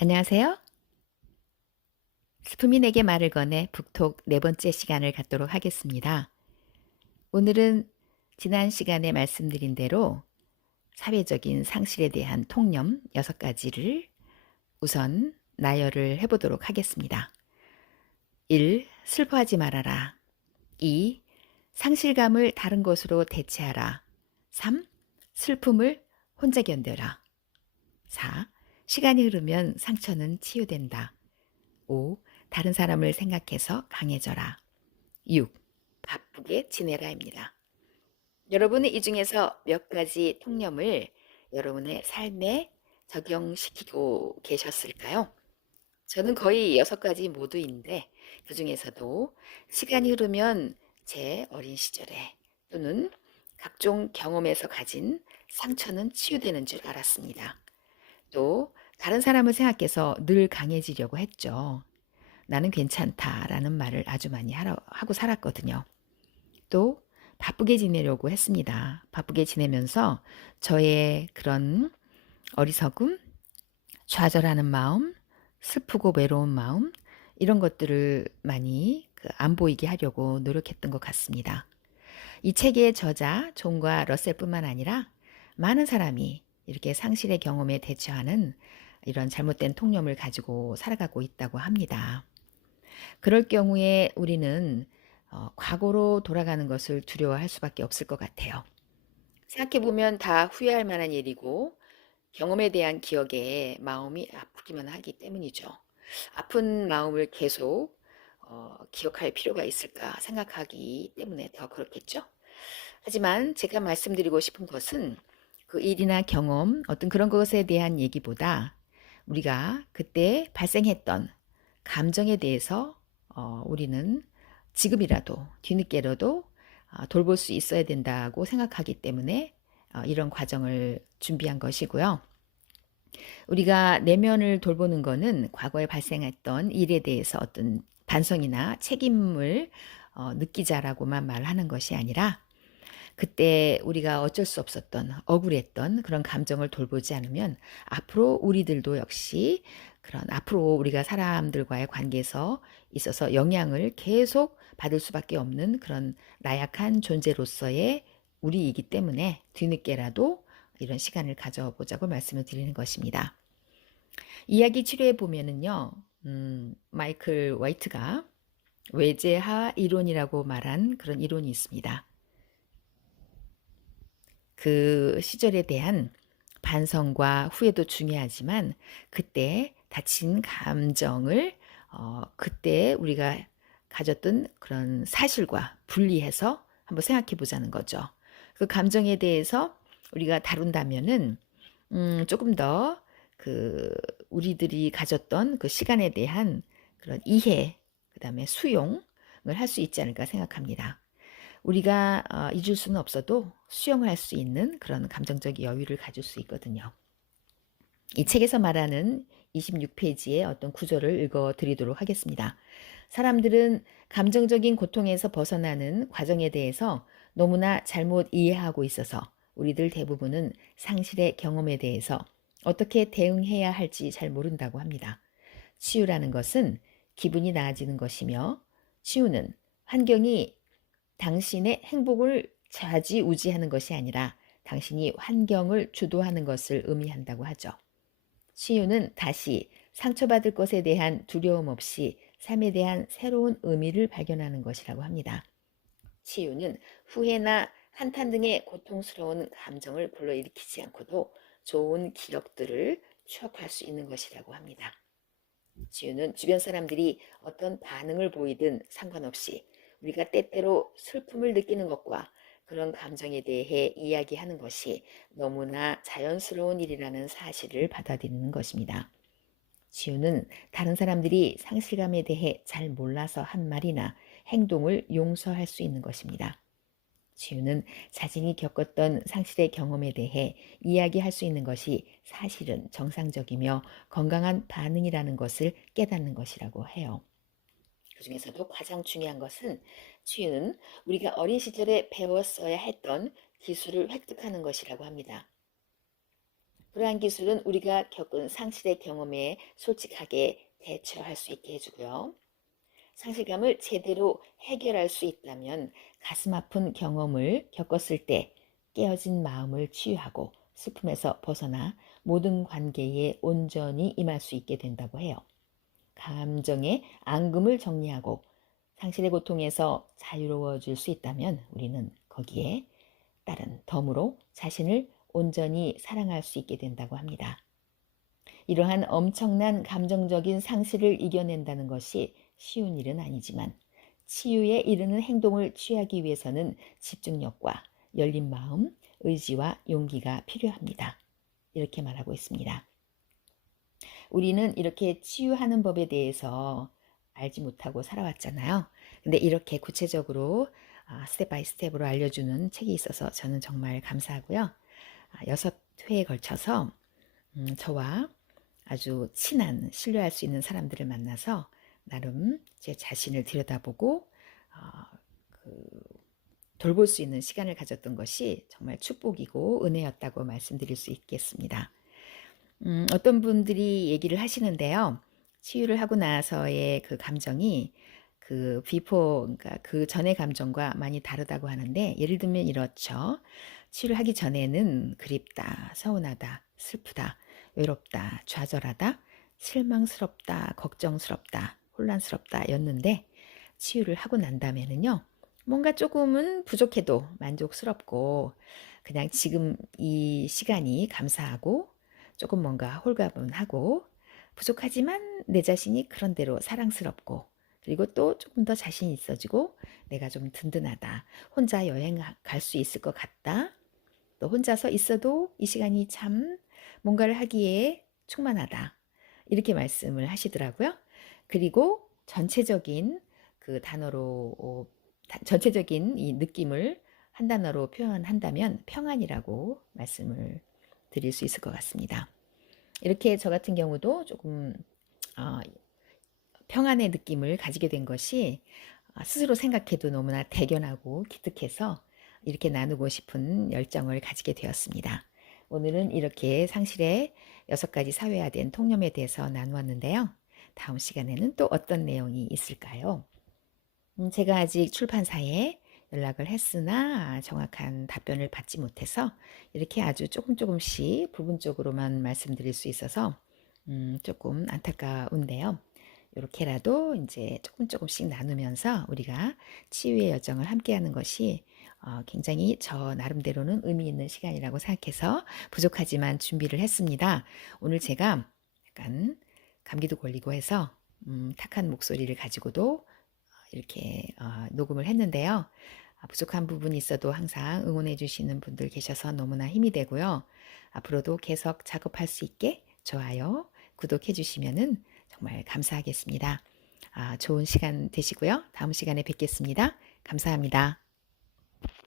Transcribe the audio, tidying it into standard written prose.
안녕하세요. 스품이 내게 말을 거네 북톡 네 번째 시간을 갖도록 하겠습니다. 오늘은 지난 시간에 말씀드린 대로 사회적인 상실에 대한 통념 6가지를 우선 나열을 해보도록 하겠습니다. 1. 슬퍼하지 말아라. 2. 상실감을 다른 것으로 대체하라. 3. 슬픔을 혼자 견뎌라. 4. 시간이 흐르면 상처는 치유된다. 5. 다른 사람을 생각해서 강해져라. 6. 바쁘게 지내라입니다. 여러분은 이 중에서 몇 가지 통념을 여러분의 삶에 적용시키고 계셨을까요? 저는 거의 6가지 모두인데 그 중에서도 시간이 흐르면 제 어린 시절에 또는 각종 경험에서 가진 상처는 치유되는 줄 알았습니다. 또 다른 사람을 생각해서 늘 강해지려고 했죠. 나는 괜찮다라는 말을 아주 많이 하고 살았거든요. 또 바쁘게 지내려고 했습니다. 바쁘게 지내면서 저의 그런 어리석음, 좌절하는 마음, 슬프고 외로운 마음 이런 것들을 많이 안 보이게 하려고 노력했던 것 같습니다. 이 책의 저자 존과 러셀뿐만 아니라 많은 사람이 이렇게 상실의 경험에 대처하는 이런 잘못된 통념을 가지고 살아가고 있다고 합니다. 그럴 경우에 우리는 과거로 돌아가는 것을 두려워할 수밖에 없을 것 같아요. 생각해보면 다 후회할 만한 일이고 경험에 대한 기억에 마음이 아프기만 하기 때문이죠. 아픈 마음을 계속 기억할 필요가 있을까 생각하기 때문에 더 그렇겠죠. 하지만 제가 말씀드리고 싶은 것은 그 일이나 경험, 어떤 그런 것에 대한 얘기보다 우리가 그때 발생했던 감정에 대해서 우리는 지금이라도 뒤늦게라도 돌볼 수 있어야 된다고 생각하기 때문에 이런 과정을 준비한 것이고요. 우리가 내면을 돌보는 것은 과거에 발생했던 일에 대해서 어떤 반성이나 책임을 느끼자라고만 말하는 것이 아니라 그때 우리가 어쩔 수 없었던 억울했던 그런 감정을 돌보지 않으면 앞으로 우리들도 역시 그런 앞으로 우리가 사람들과의 관계에서 있어서 영향을 계속 받을 수밖에 없는 그런 나약한 존재로서의 우리이기 때문에 뒤늦게라도 이런 시간을 가져보자고 말씀을 드리는 것입니다. 이야기 치료에 보면은요, 마이클 화이트가 외제하 이론이라고 말한 그런 이론이 있습니다. 그 시절에 대한 반성과 후회도 중요하지만 그때 다친 감정을 그때 우리가 가졌던 그런 사실과 분리해서 한번 생각해 보자는 거죠. 그 감정에 대해서 우리가 다룬다면은 조금 더 그 우리들이 가졌던 그 시간에 대한 그런 이해, 그다음에 수용을 할 수 있지 않을까 생각합니다. 우리가 잊을 수는 없어도 수용할 수 있는 그런 감정적 여유를 가질 수 있거든요. 이 책에서 말하는 26페이지의 어떤 구절을 읽어 드리도록 하겠습니다. 사람들은 감정적인 고통에서 벗어나는 과정에 대해서 너무나 잘못 이해하고 있어서 우리들 대부분은 상실의 경험에 대해서 어떻게 대응해야 할지 잘 모른다고 합니다. 치유라는 것은 기분이 나아지는 것이며 치유는 환경이 당신의 행복을 좌지우지하는 것이 아니라 당신이 환경을 주도하는 것을 의미한다고 하죠. 치유는 다시 상처받을 것에 대한 두려움 없이 삶에 대한 새로운 의미를 발견하는 것이라고 합니다. 치유는 후회나 한탄 등의 고통스러운 감정을 불러일으키지 않고도 좋은 기억들을 추억할 수 있는 것이라고 합니다. 치유는 주변 사람들이 어떤 반응을 보이든 상관없이 우리가 때때로 슬픔을 느끼는 것과 그런 감정에 대해 이야기하는 것이 너무나 자연스러운 일이라는 사실을 받아들이는 것입니다. 치유는 다른 사람들이 상실감에 대해 잘 몰라서 한 말이나 행동을 용서할 수 있는 것입니다. 치유는 자신이 겪었던 상실의 경험에 대해 이야기할 수 있는 것이 사실은 정상적이며 건강한 반응이라는 것을 깨닫는 것이라고 해요. 그 중에서도 가장 중요한 것은 치유는 우리가 어린 시절에 배웠어야 했던 기술을 획득하는 것이라고 합니다. 그러한 기술은 우리가 겪은 상실의 경험에 솔직하게 대처할 수 있게 해주고요. 상실감을 제대로 해결할 수 있다면 가슴 아픈 경험을 겪었을 때 깨어진 마음을 치유하고 슬픔에서 벗어나 모든 관계에 온전히 임할 수 있게 된다고 해요. 감정의 앙금을 정리하고 상실의 고통에서 자유로워질 수 있다면 우리는 거기에 따른 덤으로 자신을 온전히 사랑할 수 있게 된다고 합니다. 이러한 엄청난 감정적인 상실을 이겨낸다는 것이 쉬운 일은 아니지만 치유에 이르는 행동을 취하기 위해서는 집중력과 열린 마음, 의지와 용기가 필요합니다. 이렇게 말하고 있습니다. 우리는 이렇게 치유하는 법에 대해서 알지 못하고 살아왔잖아요. 근데 이렇게 구체적으로 스텝 바이 스텝으로 알려주는 책이 있어서 저는 정말 감사하고요. 6회에 걸쳐서 저와 아주 친한, 신뢰할 수 있는 사람들을 만나서 나름 제 자신을 들여다보고 돌볼 수 있는 시간을 가졌던 것이 정말 축복이고 은혜였다고 말씀드릴 수 있겠습니다. 어떤 분들이 얘기를 하시는데요. 치유를 하고 나서의 그 감정이 그 비포, 그러니까 그 전의 감정과 많이 다르다고 하는데, 예를 들면 이렇죠. 치유를 하기 전에는 그립다, 서운하다, 슬프다, 외롭다, 좌절하다, 실망스럽다, 걱정스럽다, 혼란스럽다 였는데, 치유를 하고 난 다음에는요, 뭔가 조금은 부족해도 만족스럽고, 그냥 지금 이 시간이 감사하고, 조금 뭔가 홀가분하고, 부족하지만 내 자신이 그런대로 사랑스럽고, 그리고 또 조금 더 자신 있어지고 내가 좀 든든하다. 혼자 여행 갈 수 있을 것 같다. 또 혼자서 있어도 이 시간이 참 뭔가를 하기에 충만하다. 이렇게 말씀을 하시더라고요. 그리고 전체적인 그 단어로 전체적인 이 느낌을 한 단어로 표현한다면 평안이라고 말씀을 드릴 수 있을 것 같습니다. 이렇게 저 같은 경우도 조금 평안의 느낌을 가지게 된 것이 스스로 생각해도 너무나 대견하고 기특해서 이렇게 나누고 싶은 열정을 가지게 되었습니다. 오늘은 이렇게 상실의 6가지 사회화된 통념에 대해서 나누었는데요. 다음 시간에는 또 어떤 내용이 있을까요? 제가 아직 출판사에 연락을 했으나 정확한 답변을 받지 못해서 이렇게 아주 조금씩 부분적으로만 말씀드릴 수 있어서 조금 안타까운데요. 이렇게라도 이제 조금씩 나누면서 우리가 치유의 여정을 함께하는 것이 굉장히 저 나름대로는 의미 있는 시간이라고 생각해서 부족하지만 준비를 했습니다. 오늘 제가 약간 감기도 걸리고 해서 탁한 목소리를 가지고도 이렇게 녹음을 했는데요. 부족한 부분이 있어도 항상 응원해 주시는 분들 계셔서 너무나 힘이 되고요. 앞으로도 계속 작업할 수 있게 좋아요, 구독해 주시면은 정말 감사하겠습니다. 좋은 시간 되시고요. 다음 시간에 뵙겠습니다. 감사합니다.